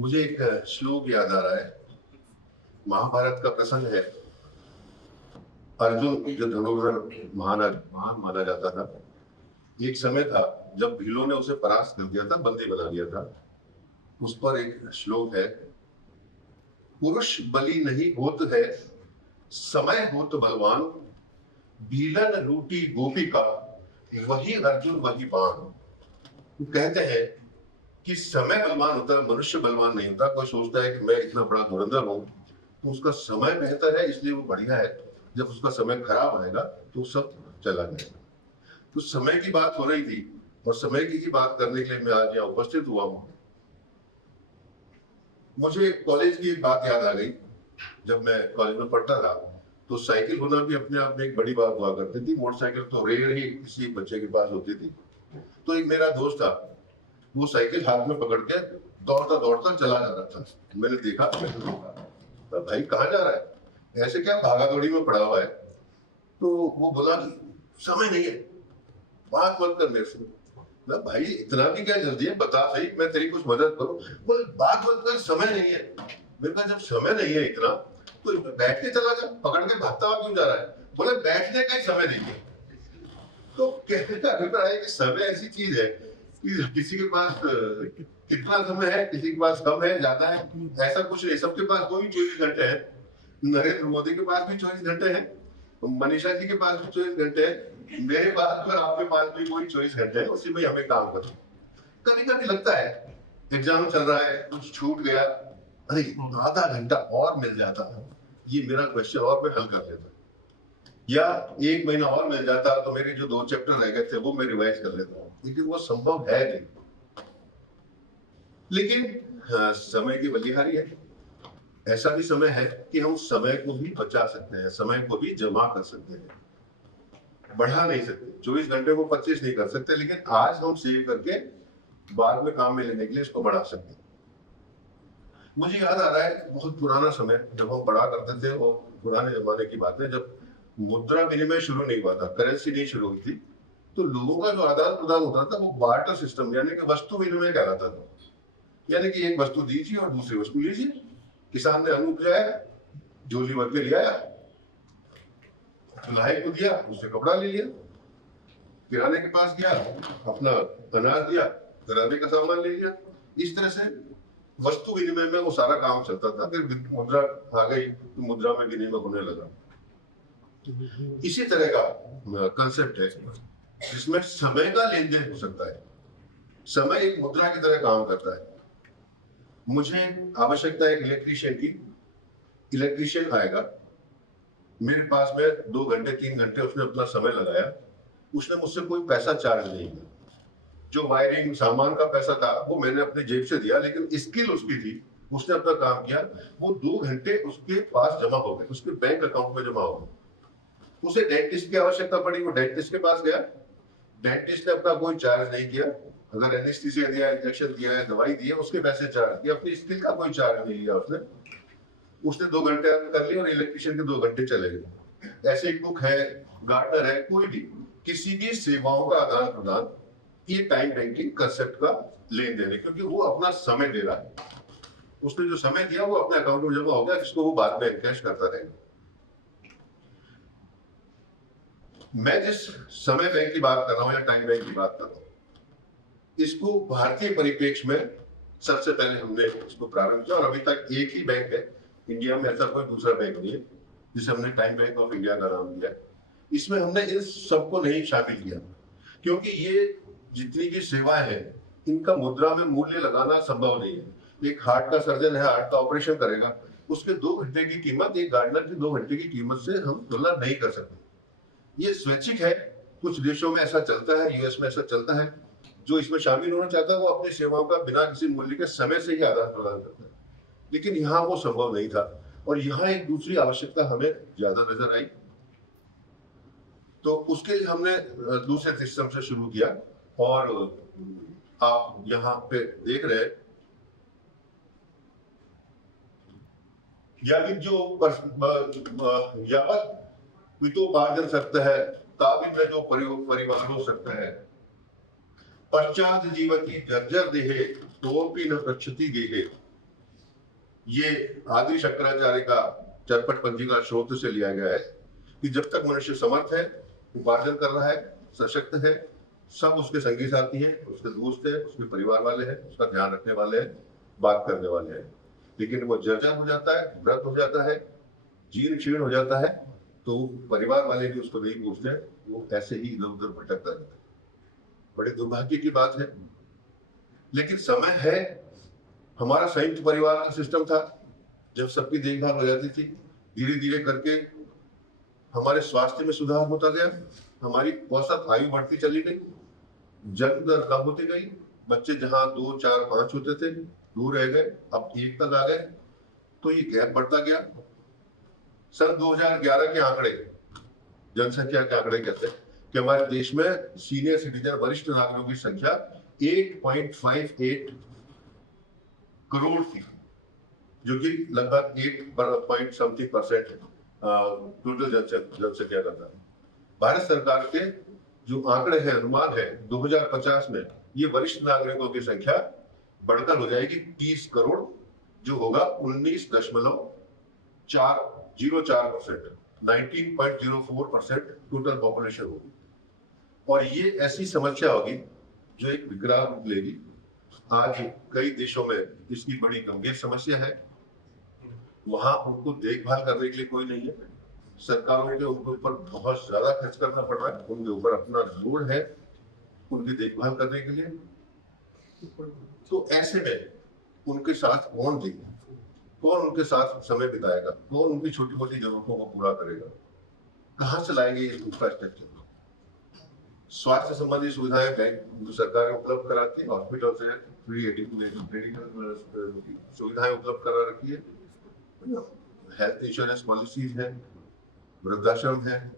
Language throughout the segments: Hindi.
मुझे एक श्लोक याद आ रहा है। महाभारत का प्रसंग है। अर्जुन जो धनुर्धर महान महान माना जाता था, एक समय था जब भीलों ने उसे परास्त कर दिया था, बंदी बना दिया था। उस पर एक श्लोक है, पुरुष बलि नहीं होत है, समय होत बलवान, भीलन रूठी गोपिका, वही अर्जुन वही बाण। वो कहते हैं कि समय बलवान होता है, मनुष्य बलवान नहीं होता। कोई सोचता है कि मैं इतना बड़ा धुरंधर हूं तो उसका समय बेहतर है इसलिए वो बढ़िया है, जब उसका समय खराब आएगा तो सब चला जाएगा। तो समय की बात हो रही थी और समय की बात करने के लिए मैं आज यहाँ उपस्थित हुआ हूँ। मुझे कॉलेज की एक बात याद आ गई। जब मैं कॉलेज में पढ़ता था तो साइकिल होना भी अपने आप में एक बड़ी बात हुआ करती थी। मोटरसाइकिल तो रेयर ही किसी बच्चे के पास होती थी। तो एक मेरा दोस्त था, वो साइकिल हाथ में पकड़ के दौड़ता दौड़ता चला जा रहा था। मैंने देखा, तो भाई कहाँ जा रहा है, ऐसे क्या भागा दौड़ी में पड़ा हुआ है। तो वो बोला समय नहीं है, बात मत कर मेरे से। मैं भाई इतना भी क्या जल्दी है, बता सही, मैं तेरी कुछ मदद करूं। बोले बात मत कर, समय नहीं है। मेरे पास जब समय नहीं है इतना तो बैठ के चला जा, पकड़ के भागता हुआ क्यों जा रहा है। बोले बैठने का ही समय नहीं है। तो कहने का अभिप्राय है कि समय ऐसी चीज है कि किसी के पास कितना समय है, किसी के पास कम है, ज्यादा है, ऐसा कुछ नहीं। सबके पास कोई 24 घंटे है। नरेंद्र मोदी के पास भी 24 घंटे हैं, मनीषा जी के पास भी 24 घंटे हैं, मेरे पास और आपके पास भी कोई 24 घंटे है। उसी में हमें काम करो। कभी कभी लगता है एग्जाम चल रहा है, कुछ छूट गया, अरे आधा घंटा और मिल जाता है, ये मेरा क्वेश्चन और मैं हल कर लेता, या 1 महीना और मिल जाता तो मेरे जो 2 चैप्टर रह गए थे वो मैं रिवाइज कर लेता हूँ। लेकिन वो संभव है नहीं। लेकिन हाँ, समय की बलिहारी है। ऐसा भी समय है कि हम समय को भी बचा सकते हैं, समय को भी जमा कर सकते हैं। बढ़ा नहीं सकते, 24 घंटे को 25 नहीं कर सकते, लेकिन आज हम सेव करके बाद में काम में लेने के लिए इसको बढ़ा सकते हैं। मुझे याद आ रहा है बहुत पुराना समय, जब हम पढ़ा करते थे, वो पुराने जमाने की बात है, जब मुद्रा विनिमय शुरू नहीं हुआ था, करेंसी नहीं शुरू हुई थी, तो लोगों का जो आदान प्रदान होता था वो बार्टर सिस्टम यानी कि वस्तु विनिमय कहलाता था। यानी कि एक वस्तु दीजिए और दूसरी वस्तु लीजिए। किसान ने अन्न उपजाया, झोली भर के ले आया, चुल्हाई को दिया, उससे कपड़ा ले लिया। किराने के पास गया, अपना अनाज दिया, किराने का सामान ले लिया। इस तरह से वस्तु विनिमय में वो सारा काम चलता था। फिर मुद्रा आ गई तो मुद्रा में विनिमय होने लगा। इसी तरह का कंसेप्ट है जिसमें समय का लेन देन हो सकता है। समय एक मुद्रा की तरह काम करता है। मुझे आवश्यकता है इलेक्ट्रीशियन की, इलेक्ट्रीशियन आएगा, मेरे पास में 2 घंटे 3 घंटे उसने अपना समय लगाया, उसने मुझसे कोई पैसा चार्ज नहीं किया। जो वायरिंग सामान का पैसा था वो मैंने अपनी जेब से दिया, लेकिन स्किल उसकी थी, उसने अपना काम किया। वो 2 घंटे उसके पास जमा हो गए, उसके बैंक अकाउंट में जमा हो गए। उसे डेंटिस्ट की आवश्यकता पड़ी, वो डेंटिस्ट के पास गया, डेंटिस्ट ने अपना कोई चार्ज नहीं किया। अगर एनेस्थीसिया दिया, इंजेक्शन दिया है, दवाई दी है, उसके पैसे चार्ज किया, अपनी स्किल का कोई चार्ज नहीं लिया उसने। उसने 2 घंटे कर लिए और इलेक्ट्रिशियन के 2 घंटे चले गए। ऐसे एक कुक है, गार्डनर है, कोई भी किसी भी सेवाओं का आदान प्रदान, ये टाइम बैंकिंग कंसेप्ट का लेन देन है, क्योंकि वो अपना समय दे रहा है। उसने जो समय दिया वो अपने अकाउंट में जमा हो गया, जिसको वो बाद में एनकैश करता रहेगा। मैं जिस समय बैंक की बात कर रहा हूँ या टाइम बैंक की बात कर रहा हूँ, इसको भारतीय परिप्रेक्ष्य में सबसे पहले हमने इसको प्रारंभ किया, और अभी तक एक ही बैंक है इंडिया में, ऐसा कोई दूसरा बैंक नहीं है जिसे हमने टाइम बैंक ऑफ इंडिया का नाम दिया। इसमें हमने इन सबको नहीं शामिल किया, क्योंकि ये जितनी भी सेवाएं हैं इनका मुद्रा में मूल्य लगाना संभव नहीं है। एक हार्ट का सर्जन है, हार्ट का ऑपरेशन करेगा, उसके 2 घंटे की कीमत एक गार्डनर की 2 घंटे की कीमत से हम तुलना नहीं कर सकते। ये स्वैच्छिक है। कुछ देशों में ऐसा चलता है, यूएस में ऐसा चलता है। जो इसमें शामिल होना चाहता है वो अपनी सेवाओं का बिना किसी मूल्य के समय से ही आदान प्रदान करता है, लेकिन यहाँ वो संभव नहीं था। और यहाँ एक दूसरी आवश्यकता हमें ज्यादा नजर आई, तो उसके लिए हमने दूसरे सिस्टम से शुरू किया। और आप यहाँ पे देख रहे हैं, यानी जो यावत पितोपार्जन सकता है, ताबिन में जो परिवार हो सकता है, पश्चात जीवती जर्जर देहे, तोपी न प्रक्षति गेहे। ये आदि शंकराचार्य का चरपट पंजिका स्रोत से लिया गया है कि जब तक मनुष्य समर्थ है, उपार्जन कर रहा है, सशक्त है, सब उसके संगी साथी हैं, उसके दोस्त हैं, उसके परिवार वाले हैं, उसका ध्यान रखने वाले हैं, बात करने वाले हैं। लेकिन वो जर्जर हो जाता है, व्रत हो जाता है, जीर्ण शीर्ण हो जाता है, तो परिवार वाले भी उसको नहीं पूछते, वो ऐसे ही इधर उधर भटकता रहता है। बड़े दुर्भाग्य की बात है। लेकिन समय है, हमारा संयुक्त परिवार का सिस्टम था, जब सबकी देखभाल हो जाती थी, धीरे धीरे करके हमारे स्वास्थ्य में सुधार होता गया, हमारी औसत आयु बढ़ती चली गई, जन्म दर कम होती गई, बच्चे जहां 2, 4, 5 होते थे, दूर रह गए, अब 1 तक आ गए, तो ये गैप बढ़ता गया। सन 2011 के आंकड़े, जनसंख्या के आंकड़े कहते हैं कि हमारे देश में सीनियर सिटीजन, वरिष्ठ नागरिकों की संख्या 8.58 करोड़ थी, जो कि लगभग 8% टोटल जनसंख्या का था। भारत सरकार के जो आंकड़े हैं, अनुमान है, 2050 में ये वरिष्ठ नागरिकों की संख्या बढ़कर हो जाएगी 30 करोड़, जो होगा 19.04%, 19.04% टोटल पॉपुलेशन होगी। और ये ऐसी समस्या होगी जो एक विकराल रूप लेगी। आज कई देशों में इसकी बड़ी गंभीर समस्या है, वहां उनको देखभाल करने के लिए कोई नहीं है, सरकारों के उनके ऊपर बहुत ज्यादा खर्च करना पड़ रहा है, उनके ऊपर अपना लोड है उनकी देखभाल करने के लिए। तो ऐसे में उनके साथ कौन देगा, कौन उनके साथ समय बिताएगा, कौन उनकी छोटी मोटी जरूरतों को पूरा करेगा, कहाँ से लाएंगे ये इंफ्रास्ट्रक्चर? स्वास्थ्य संबंधी सुविधाएं बैंक सरकार उपलब्ध कराती है, हॉस्पिटल से फ्री मेडिकल सुविधाएं उपलब्ध करा रखी है, हेल्थ इंश्योरेंस पॉलिसीज है, वृद्धाश्रम है,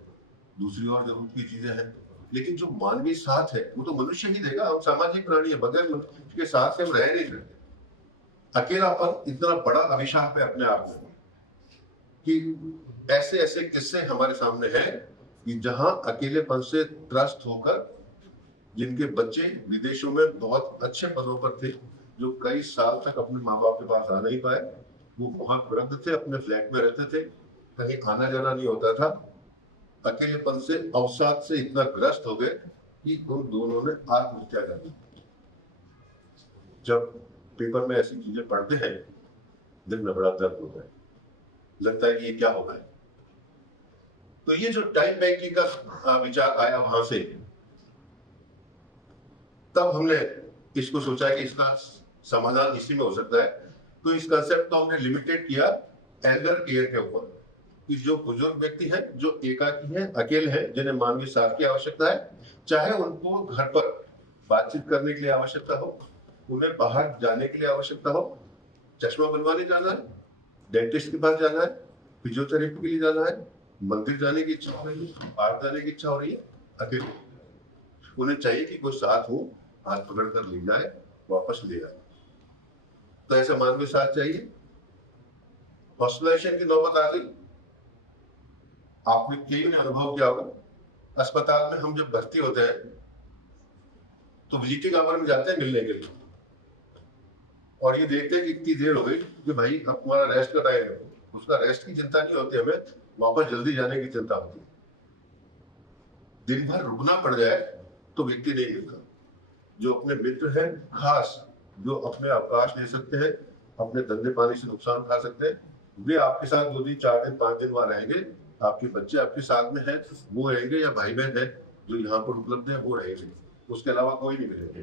दूसरी और जरूरत की चीजें हैं। लेकिन जो मानवीय साथ है वो तो मनुष्य ही देगा, हम सामाजिक प्राणी है, बगैर मनुष्य के साथ से हम रह नहीं सकते। अकेलापन इतना बड़ा अभिशाप है अपने आप में कि ऐसे ऐसे किस्से हमारे सामने हैं कि जहां अकेलेपन से त्रस्त होकर जिनके बच्चे विदेशों में बहुत अच्छे पदों पर थे, जो कई साल तक अपने माँ बाप के पास आ नहीं पाए, वो बहुत वृद्ध थे, अपने फ्लैट में रहते थे, कहीं आना जाना नहीं होता था, अकेलेपन से, अवसाद से इतना ग्रस्त हो गए कि उन दोनों ने आत्महत्या कर दी। जब पेपर में ऐसी चीजें पढ़ते हैं, दिल में बड़ा दर्द होता है, लगता है कि ये क्या होगा। तो ये जो टाइम बैंकिंग का विचार आया वहां से, तब हमने इसको सोचा कि इसका समाधान इसी में हो सकता है। तो इस कंसेप्ट को हमने लिमिटेड किया एल्डर केयर के ऊपर, कि जो बुजुर्ग व्यक्ति हैं, जो एकाकी हैं, अकेले हैं, जिन्हें मानवीय साथ की आवश्यकता है, चाहे उनको घर पर बातचीत करने के लिए आवश्यकता हो, उन्हें बाहर जाने के लिए आवश्यकता हो, चश्मा बनवाने जाना है, डेंटिस्ट के पास जाना है, फिजियोथेरेपी के लिए जाना है, मंदिर जाने की इच्छा हो रही है, बाहर जाने की इच्छा हो रही है, अकेले उन्हें चाहिए कि कोई साथ हो, हाथ पकड़ कर ले जाए, वापस ले आए। तो ऐसा मानवीय साथ चाहिए। हॉस्पिटलाइजेशन की नौबत आ गई। आपने कई ने अनुभव किया होगा, अस्पताल में हम जब भर्ती होते हैं तो विजिटिंग आवर में जाते हैं मिलने के लिए, और ये देखते हैं कि इतनी देर हो गई कि भाई अब हमारा रेस्ट का टाइम है। उसका रेस्ट की चिंता नहीं होती, हमें वापस जल्दी जाने की चिंता होती है। दिन भर रुकना पड़ जाए तो व्यक्ति नहीं मिलता। जो अपने मित्र हैं खास, जो अपने अवकाश ले सकते हैं, अपने धंधे पानी से नुकसान खा सकते हैं, वे आपके साथ 2 दिन 4 दिन 5 दिन वहां रहेंगे। आपके बच्चे आपके साथ में हैं वो रहेंगे, या भाई बहन है जो यहाँ पर उपलब्ध है वो रहेंगे, उसके अलावा कोई नहीं मिलेगा।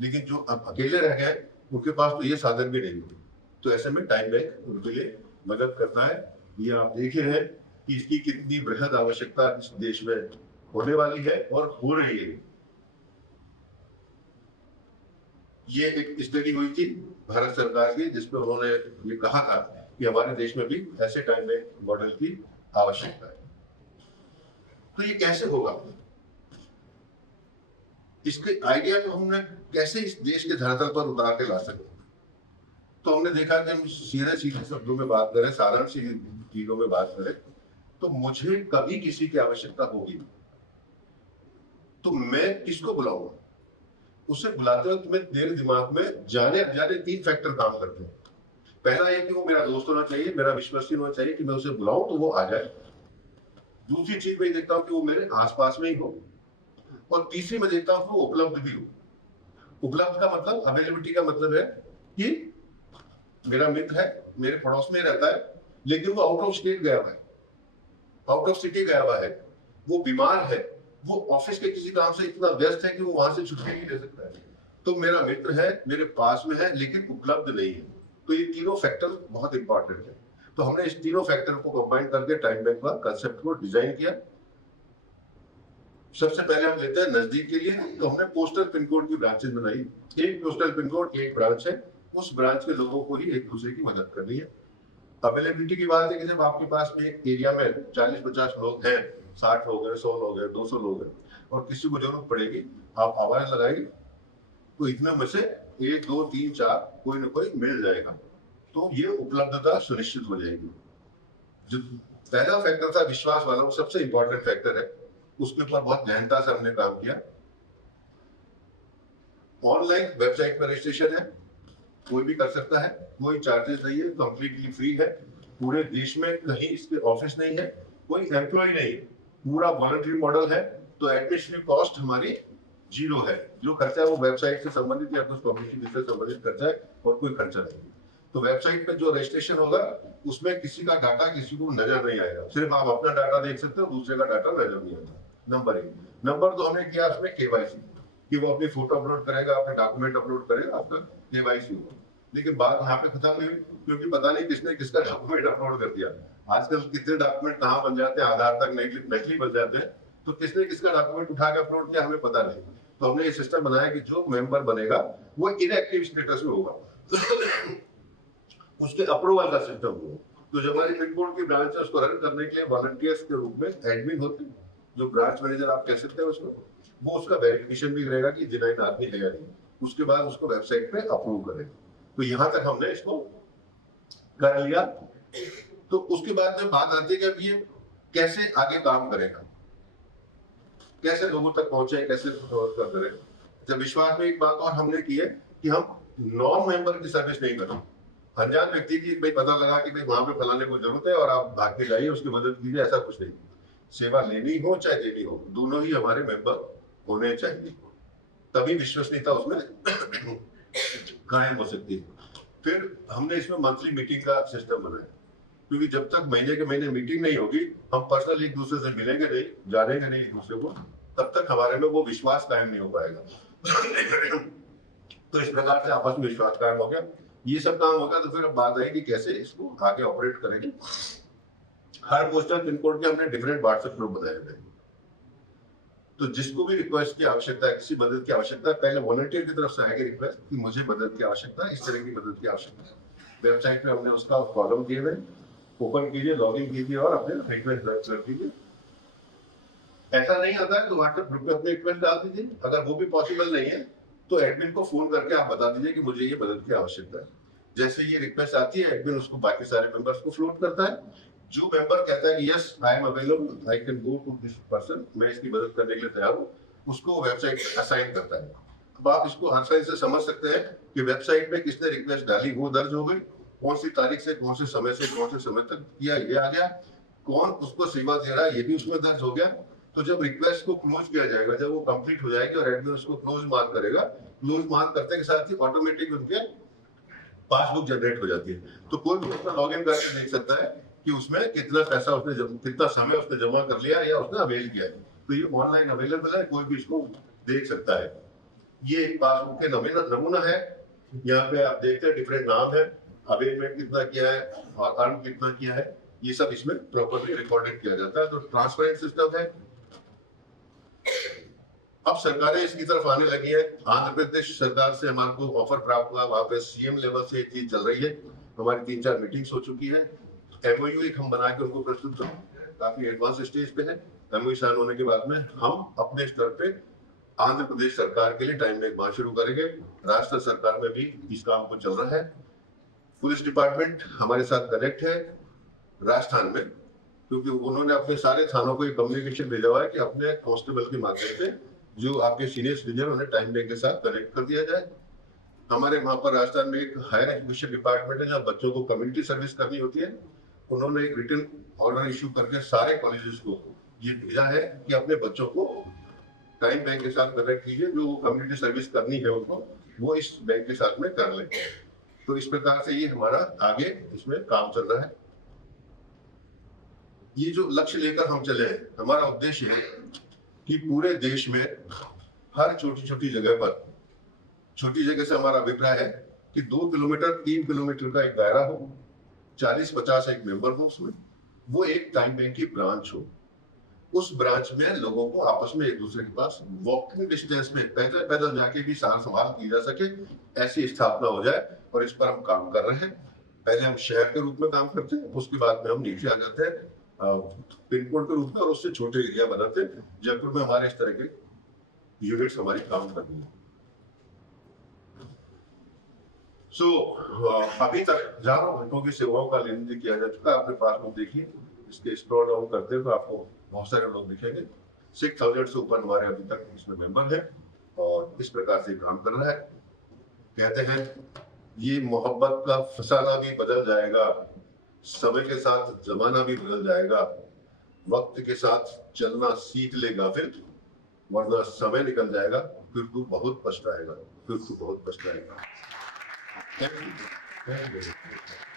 लेकिन जो अब अकेले रह गए उनके पास तो ये साधन भी नहीं होते। तो ऐसे में टाइम बैंक उनके लिए मदद करता है। ये आप देख रहे हैं कि इसकी कितनी बृहद आवश्यकता इस देश में होने वाली है और हो रही है। ये एक स्टडी हुई थी भारत सरकार की, जिसमें उन्होंने ये कहा था कि हमारे देश में भी ऐसे टाइम बैंक मॉडल की आवश्यकता है। तो ये कैसे होगा, इसके आइडिया को हमने कैसे इस देश के धरातल पर उतार के ला सकते। तो हमने देखा कि हम सीधे सीधे शब्दों में बात करें, साधारण सी चीजों में बात करें, तो मुझे कभी किसी की आवश्यकता होगी तो मैं किसको बुलाऊंगा? उसे बुलाते वक्त मेरे दिमाग में जाने अनजाने 3 फैक्टर काम करते हैं। पहला ये कि वो मेरा दोस्त होना चाहिए, मेरा विश्वसनीय होना चाहिए कि मैं उसे बुलाऊं तो वो आ जाए। दूसरी चीज मैं देखता हूँ कि वो मेरे आसपास में ही हो, और तीसरी मैं देखता हूँ कि वो उपलब्ध भी हो। उपलब्ध का मतलब, अवेलेबिलिटी का मतलब है कि मेरा मित्र है, मेरे पड़ोस में रहता है, लेकिन वो आउट ऑफ स्टेट गया हुआ है, आउट ऑफ सिटी गया हुआ है, वो बीमार है, वो ऑफिस के किसी काम से इतना व्यस्त है कि वो वहां से छुट्टी नहीं ले सकता है। तो मेरा मित्र है, मेरे पास में है, लेकिन उपलब्ध नहीं है। तो ये तीनों फैक्टर बहुत इंपॉर्टेंट है। तो हमने इस तीनों फैक्टर को कंबाइन करके टाइम बैंक का कंसेप्ट को डिजाइन किया। सबसे पहले हम लेते हैं नजदीक के लिए, तो हमने पोस्टल पिन कोड की ब्रांचेस बनाई। एक पोस्टल पिन कोड, एक ब्रांच है, उस ब्रांच के लोगों को ही एक दूसरे की मदद करनी है। अवेलेबिलिटी की बात है कि जब आपके पास में एक एरिया में 40-50 लोग हैं, 60 लोग हैं, 100 लोग हैं, 200 लोग हैं, और किसी को जरूरत पड़ेगी, आप आवाज लगाएंगे तो इतने में से 1, 2, 3, 4 कोई ना कोई मिल जाएगा। तो ये उपलब्धता सुनिश्चित हो जाएगी। जो पहला फैक्टर था विश्वास वाला, वो सबसे इंपॉर्टेंट फैक्टर है, उसके ऊपर बहुत गहनता से हमने काम किया। ऑनलाइन वेबसाइट पर रजिस्ट्रेशन है, कोई भी कर सकता है, कोई चार्जेस नहीं है, कंप्लीटली फ्री है। पूरे देश में कहीं इसके ऑफिस नहीं है, कोई एम्प्लॉय नहीं है, पूरा वॉलंटरी मॉडल है। तो एडमिनिस्ट्रेटिव कॉस्ट हमारी 0 है। जो खर्चा है वो वेबसाइट से संबंधित या कुछ पब्लिसिटी से संबंधित खर्चा है, और कोई खर्चा नहीं। तो वेबसाइट पे जो रजिस्ट्रेशन होगा उसमें किसी का डाटा किसी को नजर नहीं आएगा, सिर्फ आप अपना डाटा देख सकते हो, दूसरे का डाटा नजर नहीं आएगा। नंबर 1। नंबर 2, हमने किया उसमें केवाईसी, कि वो अपनी फोटो अपलोड करेगा, अपने डॉक्यूमेंट अपलोड करेगा, आपका केवाईसी होगा। लेकिन बात यहाँ पे खत्म नहीं हुई, क्योंकि पता नहीं किसने किसका डॉक्यूमेंट अपलोड कर दिया। आजकल कितने डॉक्यूमेंट कहाँ बन जाते हैं, आधार तक नकली बन जाते हैं। तो किसने किसका डॉक्यूमेंट उठा के अपलोड किया हमें पता नहीं। तो हमने ये सिस्टम बनाया कि जो मेंबर बनेगा वो इनएक्टिव स्टेटस में होगा, उसके अप्रूवल का सिस्टम हो। तो जो हमारी पिन कोड की ब्रांच है उसको रन करने के लिए वॉलंटियर्स के रूप में एडमिन होते हैं, जो ब्रांच मैनेजर आप कह सकते हैं उसको, वो उसका वेरिफिकेशन भी करेगा कि जेन्युइन आदमी है या नहीं, उसके बाद उसको वेबसाइट पे अप्रूव करेगा। तो यहाँ तक हमने इसको कर लिया। तो उसके बाद में बात आती है कि अब ये कैसे आगे काम करेगा, कैसे लोगों तक पहुंचे, कैसे करें। जब विश्वास में एक बात और हमने की है कि हम नॉन मेंबर की सर्विस नहीं करें। अनजान व्यक्ति की भाई पता लगा कि भाई वहां पे फलाने को जरूरत है और आप भाग के जाइए उसकी मदद कीजिए, ऐसा कुछ नहीं। सेवा लेनी हो चाहे देनी हो, दोनों ही हमारे मेंबर होने चाहिए, तभी विश्वसनीयता उसमें कायम हो सकती है। फिर हमने इसमें मंथली मीटिंग का सिस्टम बनाया, क्योंकि जब तक महीने के महीने मीटिंग नहीं होगी, हम पर्सनली एक दूसरे से मिलेंगे नहीं, जानेंगे नहीं एक दूसरे को, तब तक हमारे में वो विश्वास कायम नहीं हो पाएगा। तो इस प्रकार से आपस में विश्वास कायम हो गया, ये सब काम होगा। तो फिर अब बात आएगी कैसे इसको आगे ऑपरेट करेंगे। हर पोस्टल पिन कोड के हमने डिफरेंट व्हाट्सएप ग्रुप बनाए हुए हैं। तो जिसको भी रिक्वेस्ट की आवश्यकता है, किसी मदद की आवश्यकता है, पहले वॉलंटियर की तरफ से आएगी रिक्वेस्ट कि मुझे मदद की आवश्यकता है, इस तरह की मदद की आवश्यकता है। वेबसाइट पे हमने उसका कॉलम दिए हुए, ओपन कीजिए, लॉगिन कीजिए और अपने रिक्वेस्ट दर्ज कर दीजिए। ऐसा नहीं आता है तो व्हाट्सएप ग्रुप में अपने रिक्वेस्ट डाल दीजिए। अगर वो भी पॉसिबल नहीं है तो एडमिन को फोन करके आप बता दीजिए कि मुझे ये मदद की आवश्यकता है। जैसे ये रिक्वेस्ट आती है, एडमिन उसको बाकी सारे मेंबर्स को फ्लोट करता है। जो मेंबर कहता है कि yes I am available, I can go to this person, मैं इसकी मदद करने के लिए तैयार हूँ, उसको वेबसाइट पे असाइन करता है। अब आप इसको आसानी से समझ सकते हैं कि वेबसाइट पे किसने रिक्वेस्ट डाली वो दर्ज हो गई, कौन सी तारीख से कौन से समय तक किया ये आ गया, कौन उसको सेवा दे रहा है ये भी उसमें दर्ज हो गया। तो जब रिक्वेस्ट को क्लोज किया जाएगा, जब वो कंप्लीट हो जाएगी और एडमिन उसको क्लोज मार्क करेगा, क्लोज मार्क करते के साथ ही ऑटोमेटिक उनके पासबुक जनरेट हो जाती है। तो कोई भी उसका लॉगिन करके देख सकता है कि उसमें कितना पैसा उसने कितना समय उसने जमा कर लिया या उसने अवेल किया है। तो ये ऑनलाइन अवेलेबल है, कोई भी इसको देख सकता है। ये एक पासबुक के नमूना है। यहाँ पे आप देखते हैं डिफरेंट नाम है, अवेलमेंट कितना किया है और अर्न कितना किया है, ये सब इसमें प्रॉपर्ली रिकॉर्डेड किया जाता है। तो ट्रांसपेरेंट सिस्टम है। अब सरकारें इसकी तरफ आने लगी है। आंध्र प्रदेश सरकार से हमारे को ऑफर प्राप्त हुआ, वहां पे सीएम लेवल से एक चीज चल रही है। हमारी 3-4 मीटिंग्स हो चुकी है। एमओयू एक हम बना के उनको प्रस्तुत कर, काफी एडवांस स्टेज पे है। एमओयू साइन होने के बाद में हम अपने स्तर पे आंध्र प्रदेश सरकार के लिए टाइम बैंक बांट शुरू करेंगे। राष्ट्र सरकार में भी इस काम को चल रहा है। पुलिस डिपार्टमेंट हमारे साथ कनेक्ट है राजस्थान में, क्योंकि उन्होंने अपने सारे थानों को एक कम्युनिकेशन भेजा हुआ है कि अपने कांस्टेबल के माध्यम से जो आपके सीनियर सिटीजन उन्हें टाइम बैंक के साथ कनेक्ट कर दिया जाए। हमारे वहाँ पर राजस्थान में एक हायर एजुकेशन डिपार्टमेंट है, जहाँ बच्चों को कम्युनिटी सर्विस करनी होती है। उन्होंने एक रिटन ऑर्डर इशू करके सारे कॉलेजेस को ये भेजा है कि अपने बच्चों को टाइम बैंक के साथ कनेक्ट कीजिए, जो कम्युनिटी सर्विस करनी है उनको वो इस बैंक के साथ में कर लें। तो इस प्रकार से ये हमारा आगे इसमें काम चल रहा है। ये जो लक्ष्य लेकर हम चले हैं, हमारा उद्देश्य है कि पूरे देश में हर छोटी छोटी जगह पर, छोटी जगह से हमारा अभिप्राय है कि 2 किलोमीटर 3 किलोमीटर का एक दायरा हो, 40-50 एक मेंबर हो, उसमें वो एक टाइम बैंक की ब्रांच हो। उस ब्रांच में लोगों को आपस में एक दूसरे के पास वॉकिंग डिस्टेंस में पैदल पैदल जाके भी सार संभाल की जा सके, ऐसी स्थापना हो जाए। और इस पर हम काम कर रहे हैं। पहले हम शहर के रूप में काम करते हैं, उसके बाद में हम नीचे आ जाते हैं पिन कोड के रूप में, और उससे छोटे एरिया बनाते हैं। जयपुर में हमारे इस तरह के यूनिट्स हमारी काम कर रही है। अभी तक हजारों घंटों की सेवाओं का लेन देन किया जा चुका है। अपने पास में देखिए, इसके स्क्रॉल डाउन करते हैं तो आपको बहुत सारे लोग दिखेंगे। 6000 से ऊपर हमारे अभी तक इसमें मेंबर हैं और इस प्रकार से काम कर रहा है। कहते हैं ये मोहब्बत का फसाना भी बदल जाएगा, समय के साथ जमाना भी बदल जाएगा, वक्त के साथ चलना सीख लेगा फिर, वरना समय निकल जाएगा, फिर तू बहुत पछताएगा, फिर तू बहुत पछताएगा। Thank you. Thank you.